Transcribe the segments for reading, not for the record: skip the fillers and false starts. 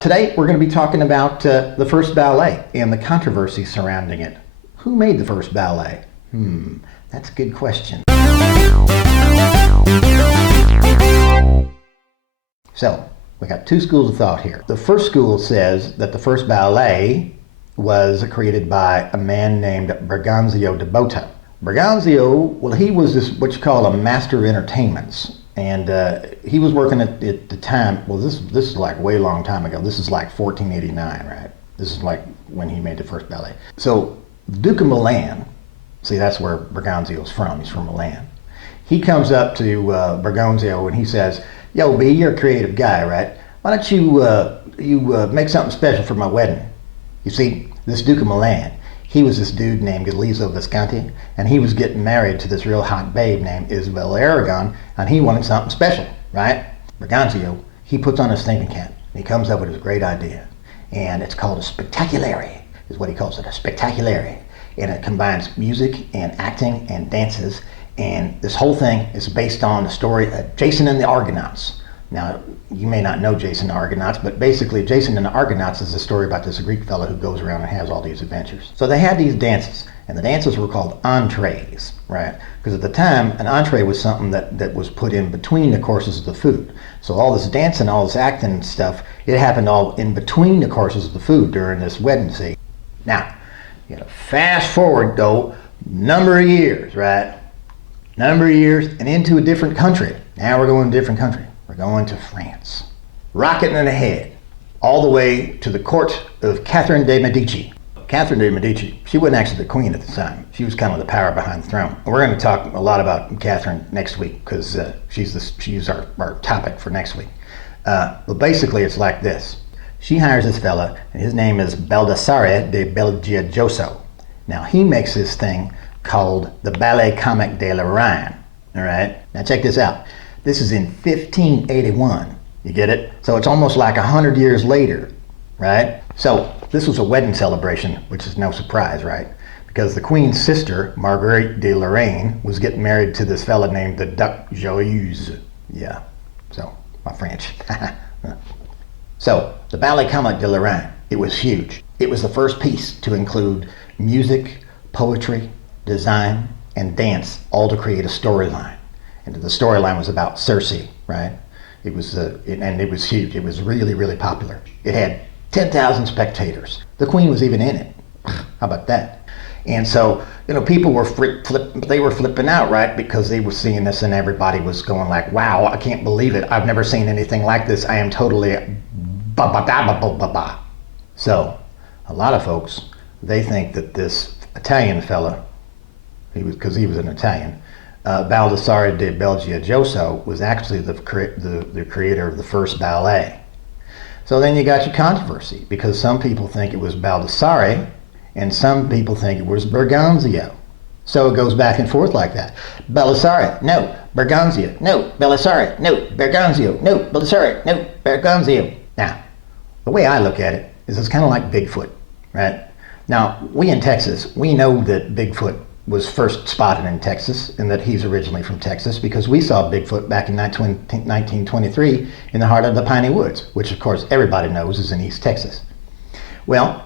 Today we're going to be talking about the first ballet and the controversy surrounding it. Who made the first ballet? That's a good question. So, we got two schools of thought here. The first school says that the first ballet was created by a man named Brigenzio de Botta. Brigenzio, well, he was this what you call a master of entertainments. And he was working at the time, well, this is like way long time ago. This is like 1489, right? This is like when he made the first ballet. So Duke of Milan, see, that's where Brigenzio's from. He's from Milan. He comes up to Brigenzio and he says, "Yo, B, you're a creative guy, right? Why don't you make something special for my wedding?" You see, this Duke of Milan, he was this dude named Galizio Visconti, and he was getting married to this real hot babe named Isabel Aragon, and he wanted something special, right? Brigenzio, he puts on his thinking cap, and he comes up with his great idea, and it's called a spectaculare, is what he calls it, a spectaculare, and it combines music and acting and dances, and this whole thing is based on the story of Jason and the Argonauts. Now, you may not know Jason and the Argonauts, but basically Jason and the Argonauts is a story about this Greek fellow who goes around and has all these adventures. So they had these dances, and the dances were called entrees, right? Because at the time, an entree was something that was put in between the courses of the food. So all this dancing, all this acting and stuff, it happened all in between the courses of the food during this wedding scene. Now, you gotta fast forward though, number of years, right? Number of years and into a different country. Now we're going to a different country. We're going to France. Rocketing ahead, all the way to the court of Catherine de Medici. Catherine de Medici, she wasn't actually the queen at the time. She was kind of the power behind the throne. And we're going to talk a lot about Catherine next week because she's our topic for next week. But basically it's like this. She hires this fella, and his name is Baldassare de Belgiojoso. Now he makes this thing called the Ballet Comique de la Reine. All right? Now check this out. This is in 1581. You get it? So it's almost like 100 years later, right? So this was a wedding celebration, which is no surprise, right? Because the queen's sister, Marguerite de Lorraine, was getting married to this fella named the Duc Joyeuse. Yeah, so my French. So the Ballet Comique de la Reine, it was huge. It was the first piece to include music, poetry, design, and dance, all to create a storyline. And the storyline was about Circe, right? It was and it was huge. It was really, really popular. It had 10,000 spectators. The queen was even in it. How about that? And so, people were flipping out, right? Because they were seeing this and everybody was going like, "Wow, I can't believe it. I've never seen anything like this. I am totally ba-ba-da-ba-ba-ba-ba." So, a lot of folks, they think that this Italian fella, because he was an Italian, Baldassare de Belgiojoso was actually the creator of the first ballet. So then you got your controversy, because some people think it was Baldassare and some people think it was Brigenzio. So it goes back and forth like that. Baldassare, no. Brigenzio, no. Baldassare, no. Brigenzio, no. Baldassare, no. Brigenzio. Now, the way I look at it is it's kind of like Bigfoot, right? Now, we in Texas, we know that Bigfoot was first spotted in Texas and that he's originally from Texas because we saw Bigfoot back in 1923 in the heart of the Piney Woods, which of course everybody knows is in East Texas. Well,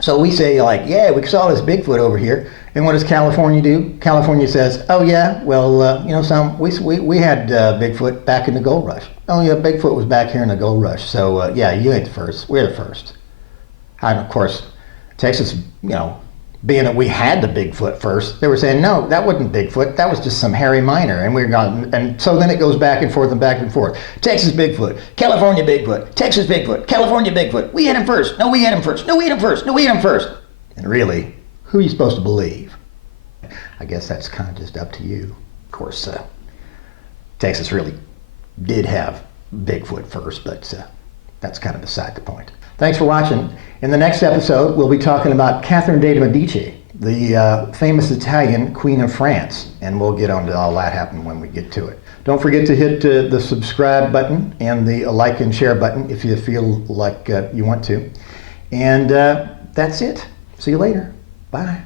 so we say like, yeah, we saw this Bigfoot over here, and what does California do? California says, oh yeah, well, we had Bigfoot back in the gold rush. Oh yeah, Bigfoot was back here in the gold rush, so yeah, you ain't the first, we're the first. And of course, Texas, being that we had the Bigfoot first, they were saying, no, that wasn't Bigfoot, that was just some hairy miner. And so then it goes back and forth and back and forth. Texas Bigfoot, California Bigfoot, Texas Bigfoot, California Bigfoot. We had him first. No, we had him first. No, we had him first. No, we had him first. And really, who are you supposed to believe? I guess that's kind of just up to you. Of course, Texas really did have Bigfoot first, but that's kind of beside the point. Thanks for watching. In the next episode, we'll be talking about Catherine de Medici, the famous Italian Queen of France, and we'll get on to all that happen when we get to it. Don't forget to hit the subscribe button and the like and share button if you feel like you want to. And that's it. See you later. Bye.